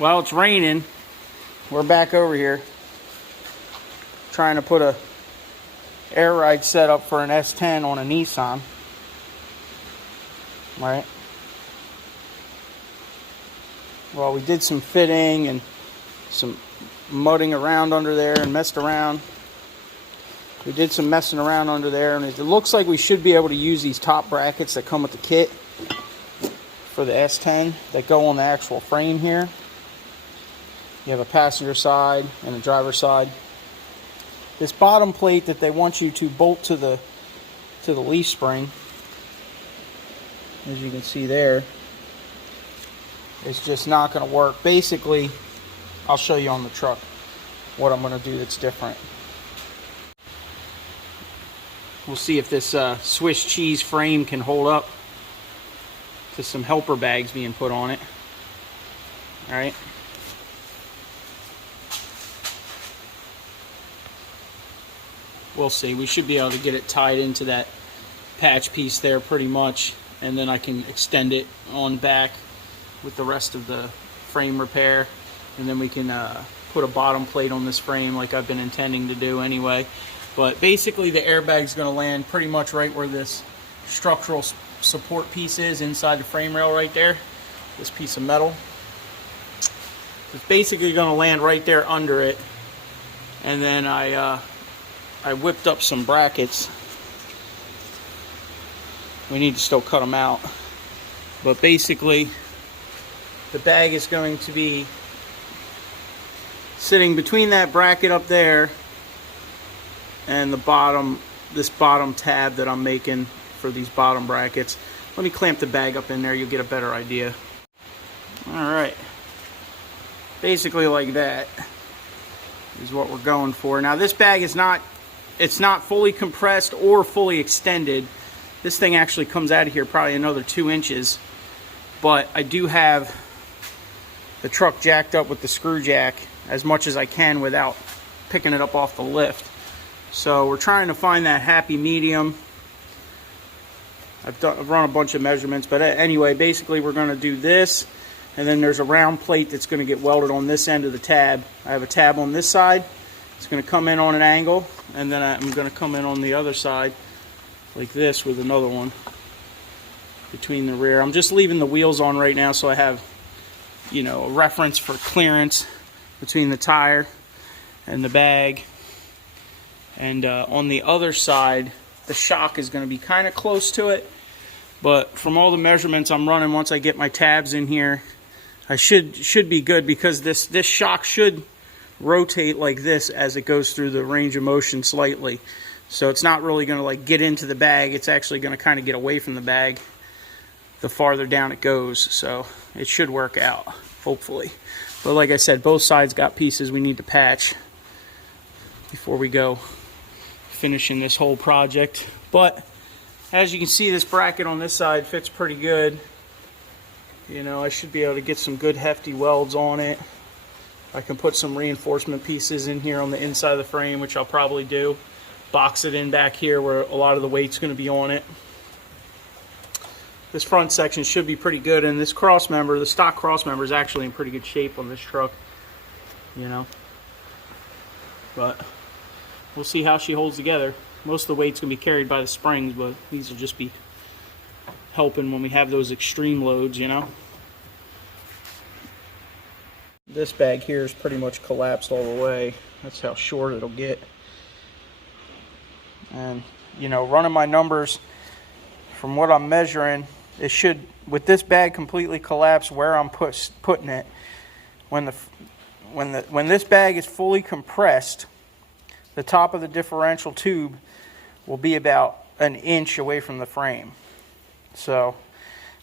Well, it's raining. We're back over here trying to put a air ride setup for an S10 on a Nissan. Right. Well, we did some fitting and some mudding around under there and messed around. We did some messing around under there, and it looks like we should be able to use these top brackets that come with the kit for the S10 that go on the actual frame here. You have a passenger side and a driver side. This bottom plate that they want you to bolt to the leaf spring, as you can see there, is just not going to work. Basically, I'll show you on the truck what I'm going to do that's different. We'll see if this Swiss cheese frame can hold up to some helper bags being put on it. Alright. We'll see. We should be able to get it tied into that patch piece there pretty much, and then I can extend it on back with the rest of the frame repair, and then we can put a bottom plate on this frame like I've been intending to do anyway. But basically the airbag's going to land pretty much right where this structural support piece is inside the frame rail right there. This piece of metal. It's basically going to land right there under it. And then I whipped up some brackets. We need to still cut them out. But basically the bag is going to be sitting between that bracket up there and the bottom, this bottom tab that I'm making for these bottom brackets. Let me clamp the bag up in there, you'll get a better idea. Alright, basically like that is what we're going for. Now this bag is not, it's not fully compressed or fully extended. This thing actually comes out of here probably another 2 inches, but I do have the truck jacked up with the screw jack as much as I can without picking it up off the lift. So we're trying to find that happy medium. I've run a bunch of measurements, but anyway, basically we're going to do this, and then there's a round plate that's going to get welded on this end of the tab. I have a tab on this side. It's going to come in on an angle, and then I'm going to come in on the other side like this with another one between the rear. I'm just leaving the wheels on right now so I have, you know, a reference for clearance between the tire and the bag. And on the other side, the shock is going to be kind of close to it, but from all the measurements I'm running, once I get my tabs in here, I should be good, because this shock should rotate like this as it goes through the range of motion slightly. So it's not really going to like get into the bag, it's actually going to kind of get away from the bag the farther down it goes. So it should work out, hopefully. But like I said, both sides got pieces we need to patch before we go finishing this whole project. But as you can see, this bracket on this side fits pretty good. You know, I should be able to get some good hefty welds on it. I can put some reinforcement pieces in here on the inside of the frame, which I'll probably do. Box it in back here where a lot of the weight's going to be on it. This front section should be pretty good, and this cross member, the stock cross member, is actually in pretty good shape on this truck, you know. But we'll see how she holds together. Most of the weight's going to be carried by the springs, but these will just be helping when we have those extreme loads, you know. This bag here is pretty much collapsed all the way. That's how short it'll get. And, you know, running my numbers from what I'm measuring, it should, with this bag completely collapsed where I'm putting it, when this bag is fully compressed, the top of the differential tube will be about an inch away from the frame. So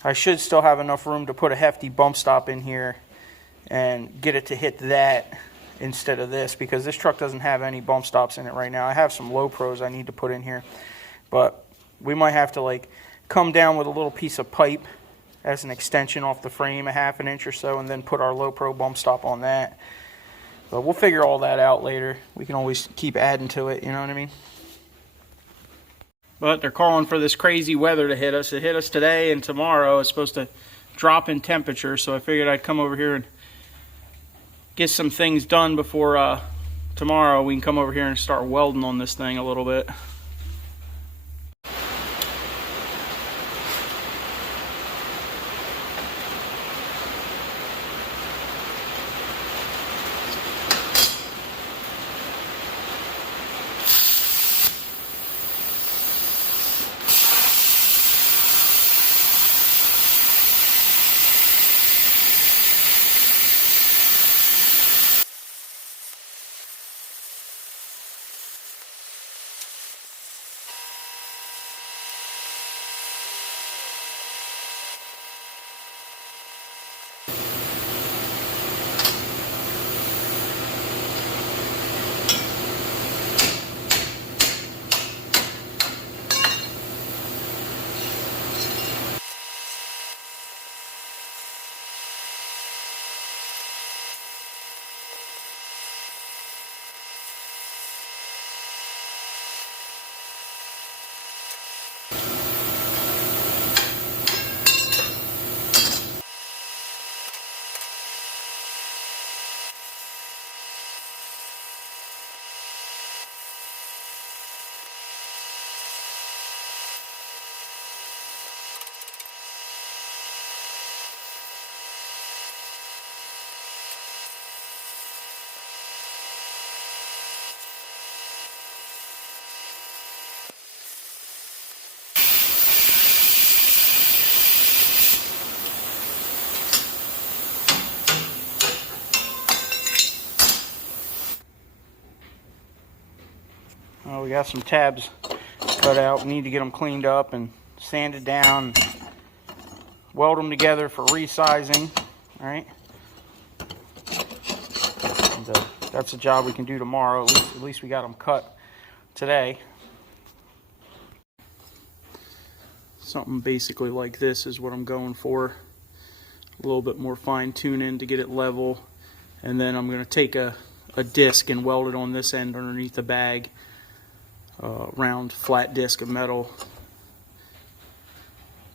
I should still have enough room to put a hefty bump stop in here and get it to hit that instead of this, because this truck doesn't have any bump stops in it right now. I have some low pros I need to put in here, but we might have to like come down with a little piece of pipe as an extension off the frame, a ½ inch or so, and then put our low pro bump stop on that. But we'll figure all that out later. We can always keep adding to it, you know what I mean? But they're calling for this crazy weather to hit us. It hit us today and tomorrow. It's supposed to drop in temperature, so I figured I'd come over here and get some things done before tomorrow we can come over here and start welding on this thing a little bit. Oh, we got some tabs cut out. We need to get them cleaned up and sanded down, weld them together for resizing. All right, and, that's a job we can do tomorrow. At least we got them cut today. Something basically like this is what I'm going for. A little bit more fine tuning to get it level, and then I'm going to take a disc and weld it on this end underneath the bag. Round flat disc of metal,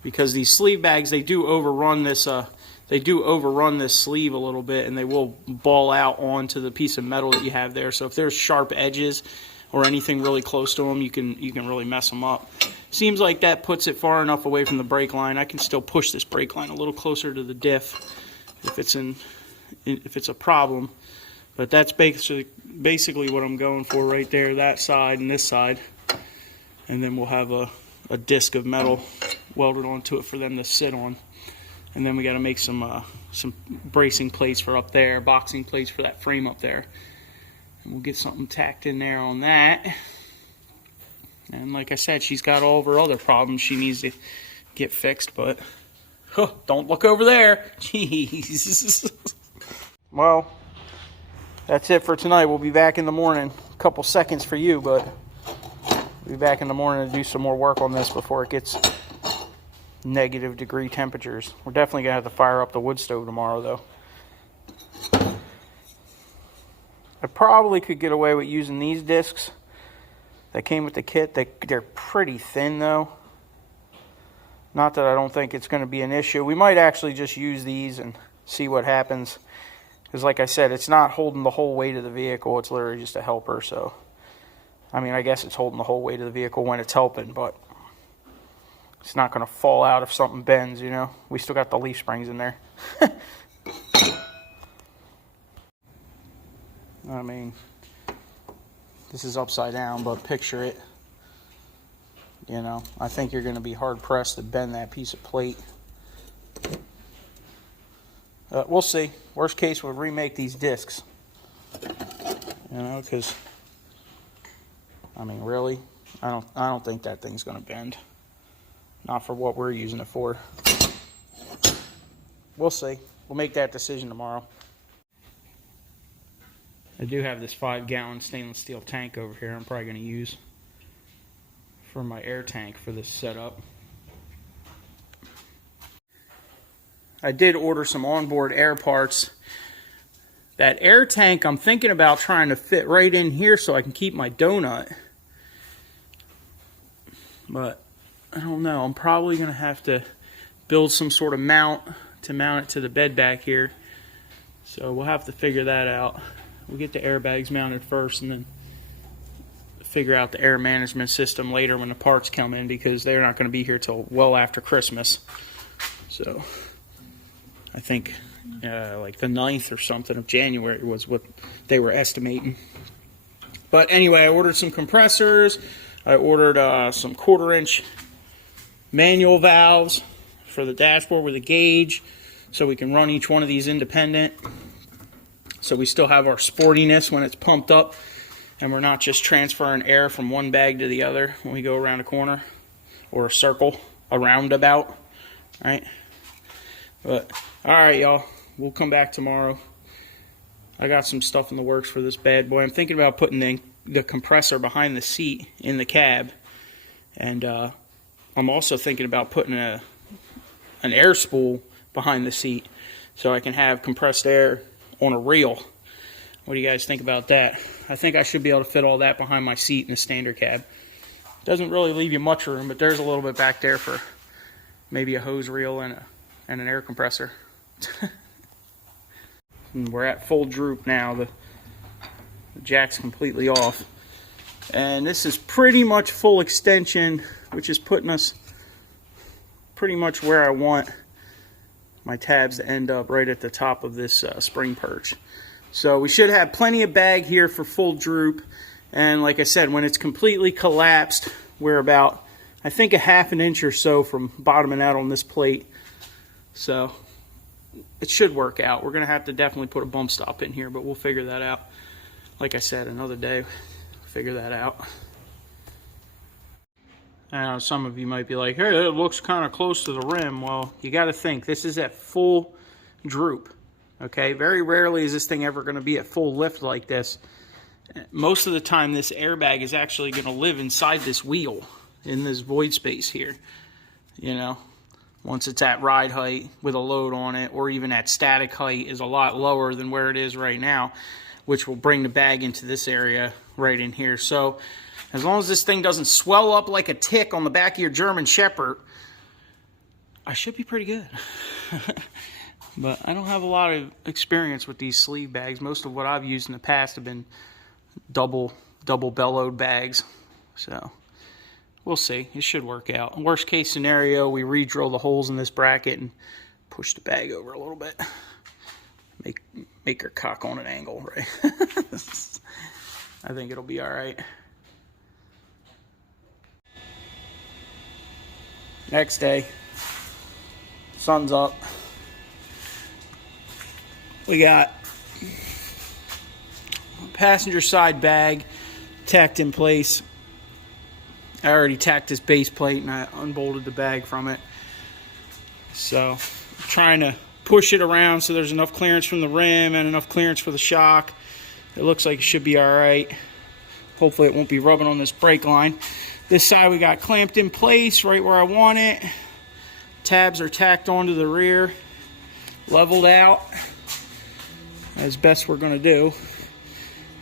because these sleeve bags, they do overrun this sleeve a little bit, and they will ball out onto the piece of metal that you have there. So if there's sharp edges or anything really close to them, you can really mess them up. Seems like that puts it far enough away from the brake line. I can still push this brake line a little closer to the diff if it's a problem. But that's basically what I'm going for right there, that side and this side. And then we'll have a disc of metal welded onto it for them to sit on. And then we got to make some bracing plates for up there, boxing plates for that frame up there. And we'll get something tacked in there on that. And like I said, she's got all of her other problems she needs to get fixed, but don't look over there. Jeez. Well, that's it for tonight. We'll be back in the morning. A couple seconds for you, but we'll be back in the morning to do some more work on this before it gets -degree temperatures. We're definitely going to have to fire up the wood stove tomorrow, though. I probably could get away with using these discs that came with the kit. They're pretty thin, though. Not that I don't think it's going to be an issue. We might actually just use these and see what happens. Because like I said, it's not holding the whole weight of the vehicle. It's literally just a helper. So, I mean, I guess it's holding the whole weight of the vehicle when it's helping, but it's not going to fall out if something bends, you know. We still got the leaf springs in there. I mean, this is upside down, but picture it. You know, I think you're going to be hard-pressed to bend that piece of plate. We'll see. Worst case, we'll remake these discs. You know, because I mean, really, I don't think that thing's going to bend. Not for what we're using it for. We'll see. We'll make that decision tomorrow. I do have this 5-gallon stainless steel tank over here. I'm probably going to use for my air tank for this setup. I did order some onboard air parts. That air tank, I'm thinking about trying to fit right in here so I can keep my donut. But I don't know. I'm probably going to have to build some sort of mount to mount it to the bed back here. So we'll have to figure that out. We'll get the airbags mounted first and then figure out the air management system later when the parts come in, because they're not going to be here till well after Christmas. So I think like the 9th or something of January was what they were estimating. But anyway, I ordered some compressors. I ordered some 1/4-inch manual valves for the dashboard with a gauge, so we can run each one of these independent, so we still have our sportiness when it's pumped up and we're not just transferring air from one bag to the other when we go around a corner or a circle, a roundabout, right? But alright, y'all, we'll come back tomorrow. I got some stuff in the works for this bad boy. I'm thinking about putting the compressor behind the seat in the cab, and I'm also thinking about putting an air spool behind the seat so I can have compressed air on a reel. What do you guys think about that? I think I should be able to fit all that behind my seat in the standard cab. Doesn't really leave you much room, but there's a little bit back there for maybe a hose reel and an air compressor. And we're at full droop now. The jack's completely off. And this is pretty much full extension, which is putting us pretty much where I want my tabs to end up, right at the top of this spring perch. So we should have plenty of bag here for full droop. And like I said, when it's completely collapsed, we're about, I think, a 1/2 inch or so from bottoming out on this plate. So it should work out. We're going to have to definitely put a bump stop in here, but we'll figure that out. Like I said, another day, figure that out. Now, some of you might be like, hey, it looks kind of close to the rim. Well, you got to think, this is at full droop. Okay, very rarely is this thing ever going to be at full lift like this. Most of the time, this airbag is actually going to live inside this wheel, in this void space here. You know, once it's at ride height with a load on it, or even at static height, is a lot lower than where it is right now, which will bring the bag into this area right in here. So as long as this thing doesn't swell up like a tick on the back of your German Shepherd, I should be pretty good. But I don't have a lot of experience with these sleeve bags. Most of what I've used in the past have been double bellowed bags. So we'll see. It should work out. Worst case scenario, we re-drill the holes in this bracket and push the bag over a little bit. Make her cock on an angle, right? I think it'll be all right. Next day, sun's up. We got passenger side bag tacked in place. I already tacked this base plate and I unbolted the bag from it. So I'm trying to push it around so there's enough clearance from the rim and enough clearance for the shock. It looks like it should be all right. Hopefully it won't be rubbing on this brake line. This side we got clamped in place right where I want it. Tabs are tacked onto the rear, leveled out as best we're going to do.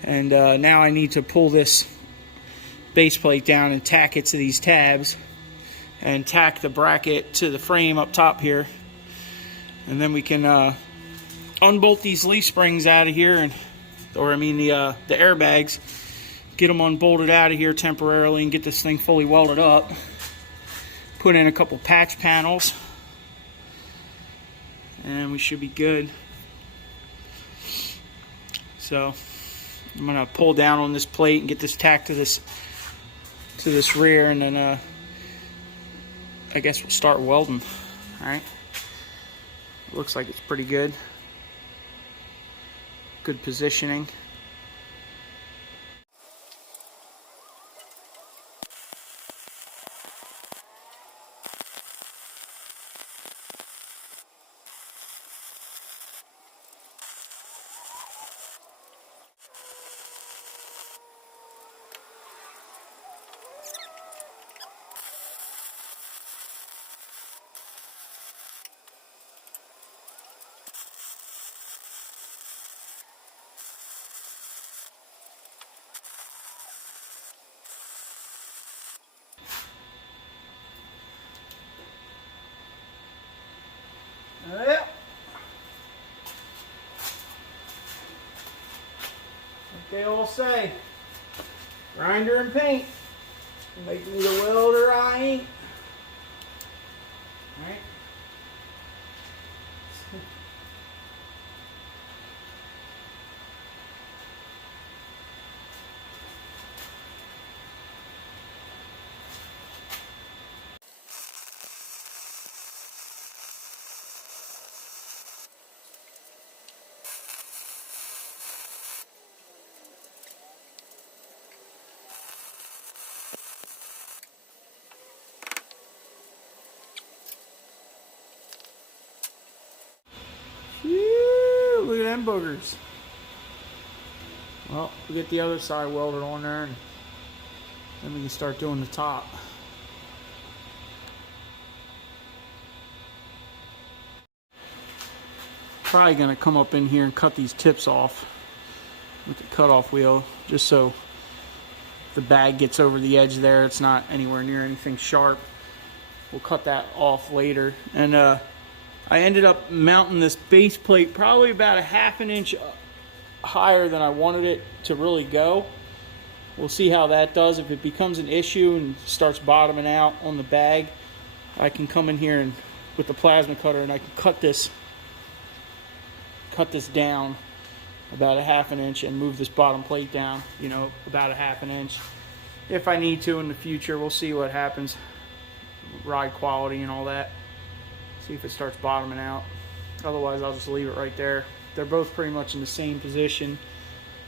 And now I need to pull this base plate down and tack it to these tabs and tack the bracket to the frame up top here. And then we can unbolt these leaf springs out of here, and the airbags, get them unbolted out of here temporarily and get this thing fully welded up. Put in a couple patch panels and we should be good. So I'm gonna pull down on this plate and get this tacked to this rear, and then I guess we'll start welding. All right. Looks like it's pretty good. Good positioning. they all say. Grinder and paint. Make me the welder I ain't. Alright. Whew, look at them boogers. Well, we'll get the other side welded on there and then we can start doing the top. Probably gonna come up in here and cut these tips off with the cutoff wheel, just so the bag gets over the edge there, it's not anywhere near anything sharp. We'll cut that off later. And I ended up mounting this base plate probably about a ½ an inch higher than I wanted it to really go. We'll see how that does. If it becomes an issue and starts bottoming out on the bag, I can come in here and with the plasma cutter and I can cut this down about a ½ an inch and move this bottom plate down, you know, about a ½ an inch if I need to in the future. We'll see what happens, ride quality and all that, see if it starts bottoming out. Otherwise I'll just leave it right there. They're both pretty much in the same position,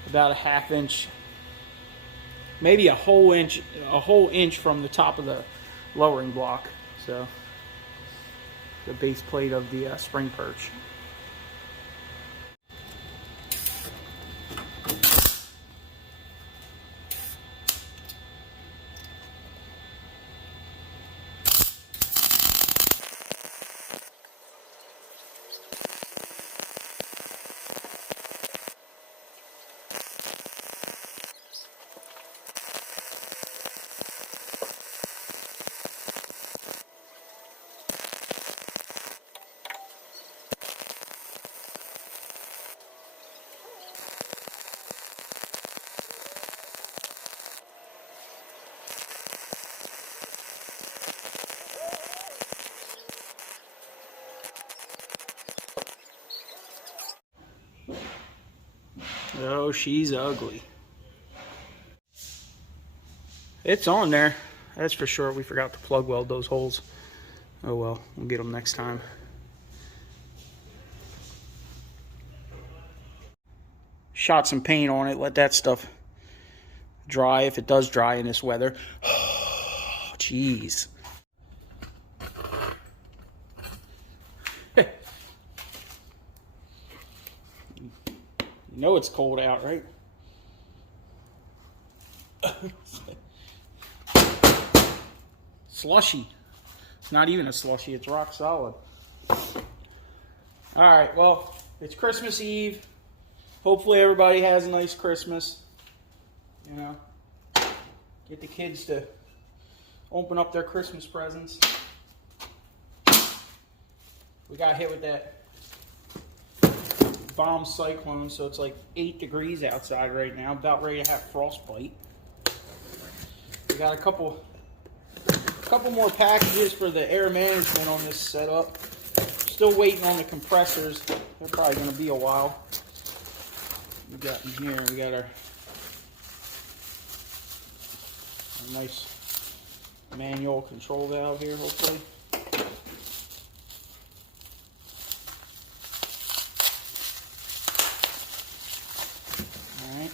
about a ½ inch, maybe a whole inch from the top of the lowering block, so the base plate of the spring perch. Oh, she's ugly. It's on there, that's for sure. We forgot to plug weld those holes. Oh well, we'll get them next time. Shot some paint on it, let that stuff dry if it does dry in this weather. Oh, jeez. You know it's cold out, right? Slushy. It's not even a slushy, it's rock solid. Alright, well, it's Christmas Eve. Hopefully everybody has a nice Christmas. You know, get the kids to open up their Christmas presents. We got hit with that bomb cyclone, so it's like 8 degrees outside right now, about ready to have frostbite. We got a couple more packages for the air management on this setup. Still waiting on the compressors. They're probably going to be a while. We got in here, we got our nice manual control valve here, hopefully. Alright.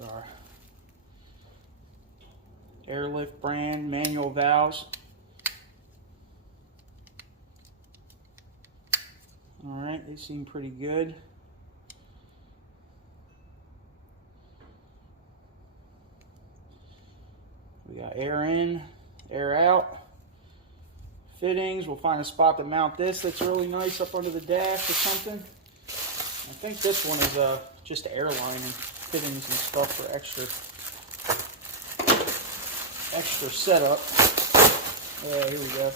Got our Air Lift brand manual valves. Alright, they seem pretty good. We got air in, air out. Fittings, we'll find a spot to mount this that's really nice up under the dash or something. I think this one is just airline and fittings and stuff for extra setup. Yeah, here we go.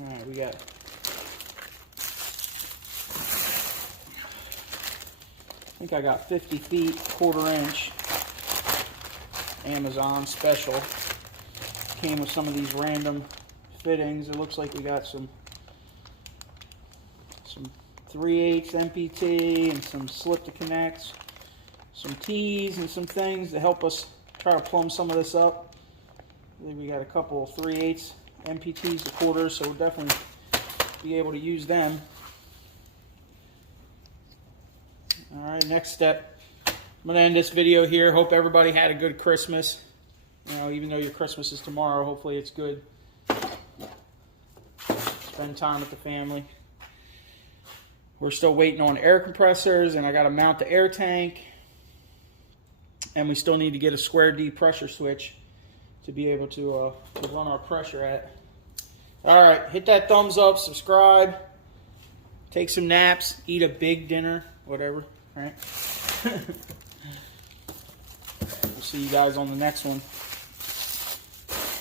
Alright, we got think I got 50 feet, 1/4 inch. Amazon special. Came with some of these random fittings. It looks like we got some 3/8 MPT and some slip to connects, some T's and some things to help us try to plumb some of this up. I think we got a couple 3/8 MPTs to 1/4, so we'll definitely be able to use them. All right, next step. I'm going to end this video here. Hope everybody had a good Christmas. You know, even though your Christmas is tomorrow, hopefully it's good. Spend time with the family. We're still waiting on air compressors, and I got to mount the air tank. And we still need to get a square D pressure switch to be able to run our pressure at. All right, hit that thumbs up, subscribe, take some naps, eat a big dinner, whatever, right? We'll see you guys on the next one.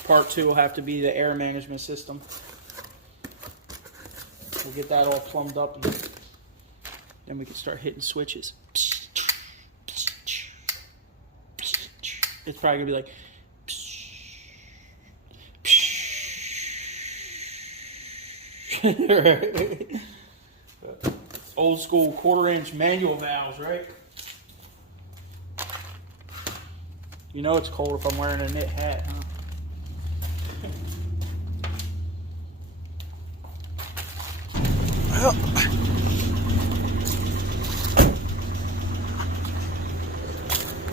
Part 2 will have to be the air management system. We'll get that all plumbed up, and then we can start hitting switches. It's probably going to be like... Old school 1/4 inch manual valves, right? You know it's cold if I'm wearing a knit hat, huh? Well,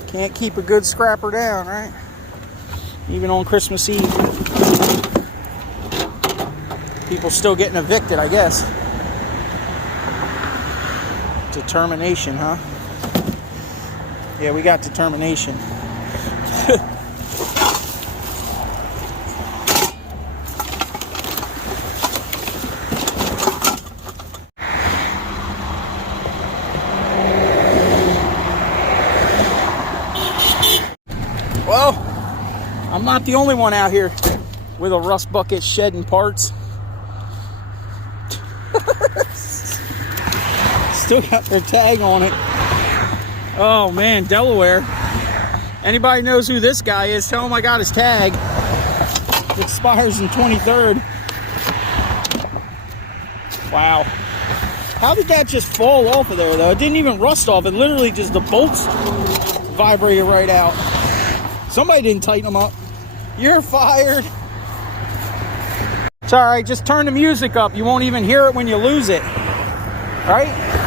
can't keep a good scrapper down, right? Even on Christmas Eve. People still getting evicted, I guess. Determination, huh? Yeah, we got determination. Well, I'm not the only one out here with a rust bucket shedding parts. Still got their tag on it. Oh man, Delaware. Anybody knows who this guy is, tell him I got his tag. It expires in 23rd. Wow. How did that just fall off of there though? It didn't even rust off. It literally just, the bolts vibrated right out. Somebody didn't tighten them up. You're fired. It's all right, just turn the music up. You won't even hear it when you lose it. All right?